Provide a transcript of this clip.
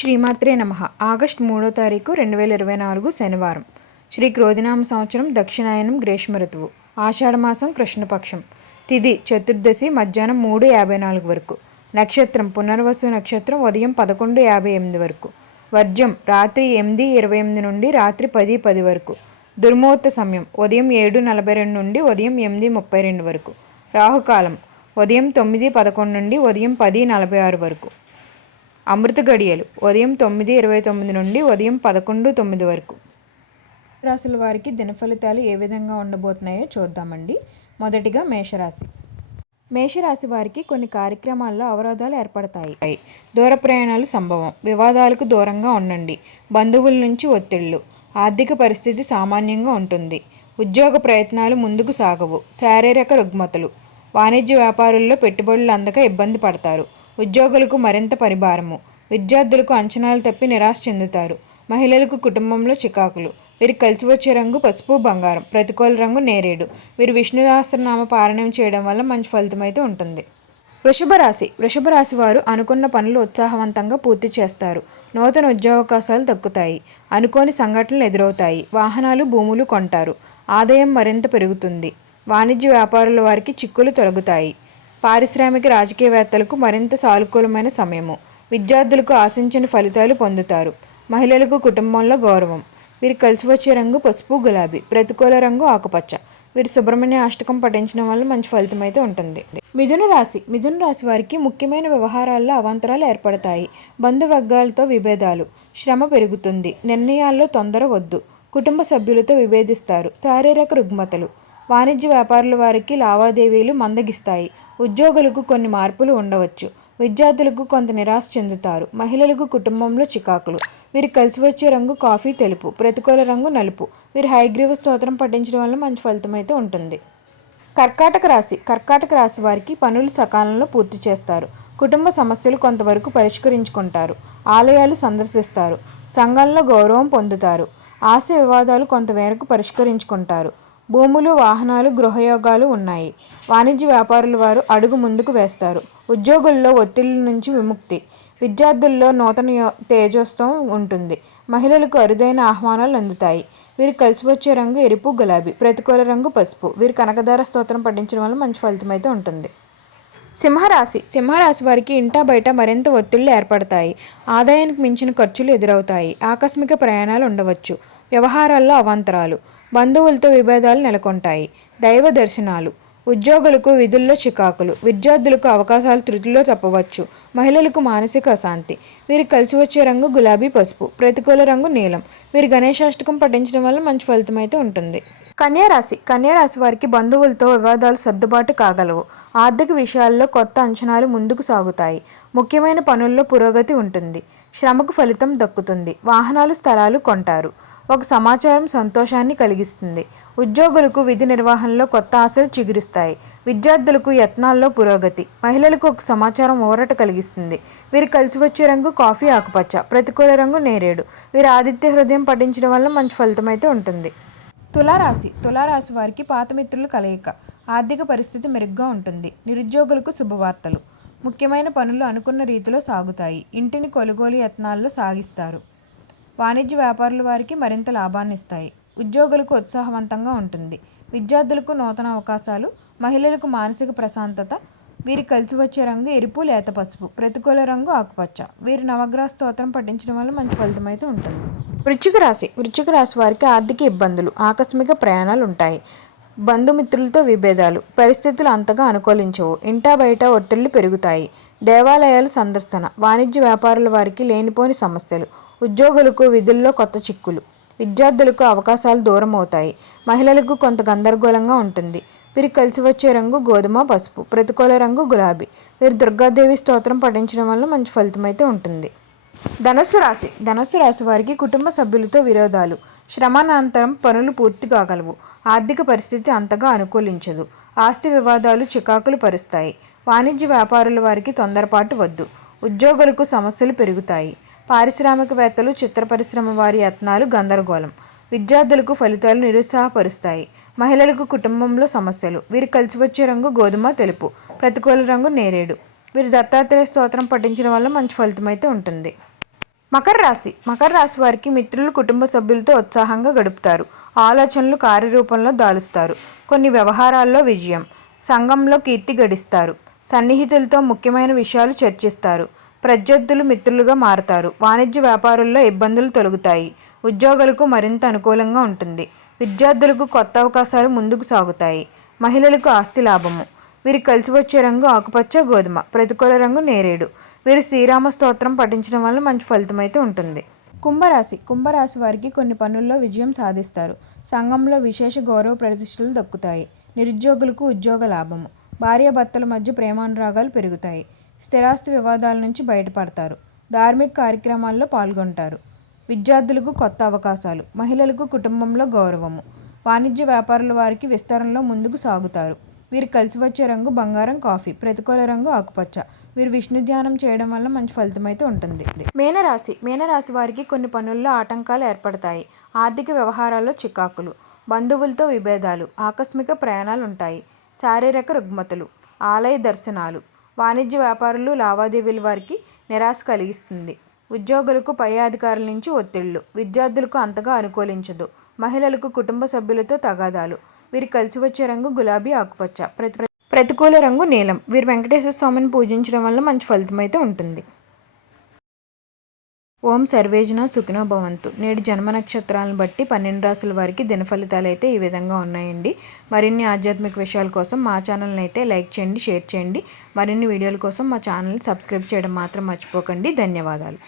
శ్రీమాత్రే నమః. ఆగస్టు 3వ తారీఖు 2024 శనివారం. శ్రీ క్రోధినామ సంవత్సరం దక్షిణాయనం గ్రీష్మ ఋతువు. ఆషాఢమాసం కృష్ణపక్షం. తిథి చతుర్దశి మధ్యాహ్నం 3:54 వరకు. నక్షత్రం పునర్వసు నక్షత్రం ఉదయం 11:58 వరకు. వర్జ్యం రాత్రి 8:28 నుండి రాత్రి 10:10 వరకు. దుర్ముహూర్త సమయం ఉదయం 7:42 నుండి ఉదయం 8:32 వరకు. రాహుకాలం ఉదయం 9:11 నుండి ఉదయం 10:46 వరకు. అమృత గడియలు ఉదయం 9:29 నుండి ఉదయం 11:09 వరకు. రాశుల వారికి దినఫలితాలు ఏ విధంగా ఉండబోతున్నాయో చూద్దామండి. మొదటిగా మేషరాశి. మేషరాశి వారికి కొన్ని కార్యక్రమాల్లో అవరోధాలు ఏర్పడతాయి. దూర ప్రయాణాలు సంభవం. వివాదాలకు దూరంగా ఉండండి. బంధువుల నుంచి ఒత్తిళ్లు. ఆర్థిక పరిస్థితి సామాన్యంగా ఉంటుంది. ఉద్యోగ ప్రయత్నాలు ముందుకు సాగవు. శారీరక రుగ్మతలు. వాణిజ్య వ్యాపారుల్లో పెట్టుబడులు అందక ఇబ్బంది పడతారు. ఉద్యోగులకు మరింత పరిభారము. విద్యార్థులకు అంచనాలు తప్పి నిరాశ చెందుతారు. మహిళలకు కుటుంబంలో చికాకులు. వీరికి కలిసి వచ్చే రంగు పసుపు బంగారం. ప్రతికూల రంగు నేరేడు. వీరు విష్ణు సహస్రనామ పారాయణం చేయడం వల్ల మంచి ఫలితం అయితే ఉంటుంది. వృషభ రాశి. వృషభ రాశి వారు అనుకున్న పనులు ఉత్సాహవంతంగా పూర్తి చేస్తారు. నూతన ఉద్యోగావకాశాలు దక్కుతాయి. అనుకోని సంఘటనలు ఎదురవుతాయి. వాహనాలు భూములు కొంటారు. ఆదాయం మరింత పెరుగుతుంది. వాణిజ్య వ్యాపారుల వారికి చిక్కులు తొలగుతాయి. పారిశ్రామిక రాజకీయవేత్తలకు మరింత సానుకూలమైన సమయము. విద్యార్థులకు ఆశించిన ఫలితాలు పొందుతారు. మహిళలకు కుటుంబంలో గౌరవం. వీరు కలిసి వచ్చే రంగు పసుపు గులాబీ. ప్రతికూల రంగు ఆకుపచ్చ. వీరు సుబ్రహ్మణ్య అష్టకం పఠించడం వల్ల మంచి ఫలితం అయితే ఉంటుంది. మిథున రాశి. మిథున రాశి వారికి ముఖ్యమైన వ్యవహారాల్లో అవాంతరాలు ఏర్పడతాయి. బంధువర్గాలతో విభేదాలు. శ్రమ పెరుగుతుంది. నిర్ణయాల్లో తొందర వద్దు. కుటుంబ సభ్యులతో విభేదిస్తారు. శారీరక రుగ్మతలు. వాణిజ్య వ్యాపారుల వారికి లావాదేవీలు మందగిస్తాయి. ఉద్యోగులకు కొన్ని మార్పులు ఉండవచ్చు. విద్యార్థులకు కొంత నిరాశ చెందుతారు. మహిళలకు కుటుంబంలో చికాకులు. వీరు కలిసి వచ్చే రంగు కాఫీ తెలుపు. ప్రతికూల రంగు నలుపు. వీరు హయగ్రీవ స్తోత్రం పఠించడం వల్ల మంచి ఫలితం అయితే ఉంటుంది. కర్కాటక రాశి. కర్కాటక రాశి వారికి పనులు సకాలంలో పూర్తి చేస్తారు. కుటుంబ సమస్యలు కొంతవరకు పరిష్కరించుకుంటారు. ఆలయాలు సందర్శిస్తారు. సంఘంలో గౌరవం పొందుతారు. ఆశ వివాదాలు కొంతమేరకు పరిష్కరించుకుంటారు. భూములు వాహనాలు గృహయోగాలు ఉన్నాయి. వాణిజ్య వ్యాపారుల వారు అడుగు ముందుకు వేస్తారు. ఉద్యోగుల్లో ఒత్తిళ్ల నుంచి విముక్తి. విద్యార్థుల్లో నూతన తేజోత్సవం ఉంటుంది. మహిళలకు అరుదైన ఆహ్వానాలు అందుతాయి. వీరు కలిసి వచ్చే రంగు ఎరుపు గులాబీ. ప్రతికూల రంగు పసుపు. వీరు కనకదార స్తోత్రం పఠించడం వల్ల మంచి ఫలితం అయితే ఉంటుంది. సింహరాశి. సింహరాశి వారికి ఇంటా బయట మరింత ఒత్తిళ్లు ఏర్పడతాయి. ఆదాయానికి మించిన ఖర్చులు ఎదురవుతాయి. ఆకస్మిక ప్రయాణాలు ఉండవచ్చు. వ్యవహారాల్లో అవాంతరాలు. బంధువులతో విభేదాలు నెలకొంటాయి. దైవ దర్శనాలు. ఉద్యోగులకు విధుల్లో చికాకులు. విద్యార్థులకు అవకాశాలు త్రుటిలో తప్పవచ్చు. మహిళలకు మానసిక అశాంతి. వీరికి కలిసి వచ్చే రంగు గులాబీ పసుపు. ప్రతికూల రంగు నీలం. వీరు గణేశాష్టకం పఠించడం వల్ల మంచి ఫలితం అయితే ఉంటుంది. కన్యారాశి. కన్యారాశి వారికి బంధువులతో వివాదాలు సర్దుబాటు కాగలవు. ఆర్థిక విషయాల్లో కొత్త అంచనాలు ముందుకు సాగుతాయి. ముఖ్యమైన పనుల్లో పురోగతి ఉంటుంది. శ్రమకు ఫలితం దక్కుతుంది. వాహనాలు స్థలాలు కొంటారు. ఒక సమాచారం సంతోషాన్ని కలిగిస్తుంది. ఉద్యోగులకు విధి నిర్వహణలో కొత్త ఆశలు చిగురిస్తాయి. విద్యార్థులకు యత్నాల్లో పురోగతి. మహిళలకు ఒక సమాచారం ఊరట కలిగిస్తుంది. వీరు కలిసి వచ్చే రంగు కాఫీ ఆకుపచ్చ. ప్రతికూల రంగు నేరేడు. వీరు ఆదిత్య హృదయం పఠించడం వల్ల మంచి ఫలితం అయితే ఉంటుంది. తులారాశి. తులారాశి వారికి పాత మిత్రుల కలయిక. ఆర్థిక పరిస్థితి మెరుగ్గా ఉంటుంది. నిరుద్యోగులకు శుభవార్తలు. ముఖ్యమైన పనులు అనుకున్న రీతిలో సాగుతాయి. ఇంటిని కొనుగోలు యత్నాల్లో సాగిస్తారు. వాణిజ్య వ్యాపారుల వారికి మరింత లాభాన్ని ఇస్తాయి. ఉద్యోగులకు ఉత్సాహవంతంగా ఉంటుంది. విద్యార్థులకు నూతన అవకాశాలు. మహిళలకు మానసిక ప్రశాంతత. వీరి కలిసి వచ్చే రంగు ఎరుపు లేత పసుపు. ప్రతికూల రంగు ఆకుపచ్చ. వీరు నవగ్రహ స్తోత్రం పఠించడం వల్ల మంచి ఫలితం అయితే ఉంటుంది. వృశ్చిక రాశి. వృశ్చిక రాశి వారికి ఆర్థిక ఇబ్బందులు. ఆకస్మిక ప్రయాణాలు ఉంటాయి. బంధుమిత్రులతో విభేదాలు. పరిస్థితులు అంతగా అనుకూలించవు. ఇంటా బయట ఒత్తిళ్లు పెరుగుతాయి. దేవాలయాలు సందర్శన. వాణిజ్య వ్యాపారుల వారికి లేనిపోని సమస్యలు. ఉద్యోగులకు విధుల్లో కొత్త చిక్కులు. విద్యార్థులకు అవకాశాలు దూరం అవుతాయి. మహిళలకు కొంత గందరగోళంగా ఉంటుంది. వీరు కలిసి వచ్చే రంగు గోధుమ పసుపు. ప్రతికూల రంగు గులాబీ. వీరు దుర్గాదేవి స్తోత్రం పఠించడం వల్ల మంచి ఫలితం అయితే ఉంటుంది. ధనుస్సు రాశి. ధనుస్సు రాశి వారికి కుటుంబ సభ్యులతో విరోధాలు. శ్రమానంతరం పనులు పూర్తి కాగలవు. ఆర్థిక పరిస్థితి అంతగా అనుకూలించదు. ఆస్తి వివాదాలు చికాకులు పరుస్తాయి. వాణిజ్య వ్యాపారుల వారికి తొందరపాటు వద్దు. ఉద్యోగులకు సమస్యలు పెరుగుతాయి. పారిశ్రామికవేత్తలు చిత్ర పరిశ్రమ వారి యత్నాలు గందరగోళం. విద్యార్థులకు ఫలితాలు నిరుత్సాహపరుస్తాయి. మహిళలకు కుటుంబంలో సమస్యలు. వీరు కలిసి వచ్చే రంగు గోధుమ తెలుపు. ప్రతికూల రంగు నేరేడు. వీరు దత్తాత్రేయ స్తోత్రం పఠించడం వల్ల మంచి ఫలితం అయితే ఉంటుంది. మకర రాశి వారికి మిత్రులు కుటుంబ సభ్యులతో ఉత్సాహంగా గడుపుతారు. ఆలోచనలు కార్యరూపంలో దాలుస్తారు. కొన్ని వ్యవహారాల్లో విజయం, సంఘంలో కీర్తి గడిస్తారు. సన్నిహితులతో ముఖ్యమైన విషయాలు చర్చిస్తారు. ప్రత్యర్థులు మిత్రులుగా మారతారు. వాణిజ్య వ్యాపారుల్లో ఇబ్బందులు తొలగుతాయి. ఉద్యోగులకు మరింత అనుకూలంగా ఉంటుంది. విద్యార్థులకు కొత్త అవకాశాలు ముందుకు సాగుతాయి. మహిళలకు ఆస్తి లాభము. వీరికి కలిసి వచ్చే రంగు ఆకుపచ్చ, గోధుమ. ప్రతికూల రంగు నేరేడు. వీరు శ్రీరామ స్తోత్రం పఠించడం వల్ల మంచి ఫలితం అయితే ఉంటుంది. కుంభరాశి వారికి కొన్ని పనుల్లో విజయం సాధిస్తారు. సంఘంలో విశేష గౌరవ ప్రతిష్టలు దక్కుతాయి. నిరుద్యోగులకు ఉద్యోగ లాభము. భార్యాభర్తల మధ్య ప్రేమానురాగాలు పెరుగుతాయి. స్థిరాస్తి వివాదాల నుంచి బయటపడతారు. ధార్మిక కార్యక్రమాల్లో పాల్గొంటారు. విద్యార్థులకు కొత్త అవకాశాలు. మహిళలకు కుటుంబంలో గౌరవము. వాణిజ్య వ్యాపారుల వారికి విస్తరణలో ముందుకు సాగుతారు. వీరు కలిసి వచ్చే రంగు బంగారం, కాఫీ. ప్రతికూల రంగు ఆకుపచ్చ. వీరు విష్ణు ధ్యానం చేయడం వల్ల మంచి ఫలితం అయితే ఉంటుంది. మీనరాశి వారికి కొన్ని పనుల్లో ఆటంకాలు ఏర్పడతాయి. ఆర్థిక వ్యవహారాల్లో చికాకులు. బంధువులతో విభేదాలు. ఆకస్మిక ప్రయాణాలు ఉంటాయి. శారీరక రుగ్మతలు. ఆలయ దర్శనాలు. వాణిజ్య వ్యాపారులు లావాదేవీల వారికి నిరాశ కలిగిస్తుంది. ఉద్యోగులకు పై అధికారుల నుంచి ఒత్తిళ్లు. విద్యార్థులకు అంతగా అనుకూలించదు. మహిళలకు కుటుంబ సభ్యులతో తగాదాలు. వీరు కలిసి వచ్చే రంగు గులాబీ, ఆకుపచ్చ. ప్రతికూల రంగు నీలం. వీరు వెంకటేశ్వర స్వామిని పూజించడం వల్ల మంచి ఫలితం అయితే ఉంటుంది. ఓం సర్వేజన సుఖినో భవంతు. నేడు జన్మ నక్షత్రాలను బట్టి 12 రాసుల వారికి దిన ఫలితాలు అయితే ఈ విధంగా ఉన్నాయండి. మరిన్ని ఆధ్యాత్మిక విషయాల కోసం మా ఛానల్ని అయితే లైక్ చేయండి, షేర్ చేయండి. మరిన్ని వీడియోల కోసం మా ఛానల్ని సబ్స్క్రైబ్ చేయడం మాత్రం మర్చిపోకండి. ధన్యవాదాలు.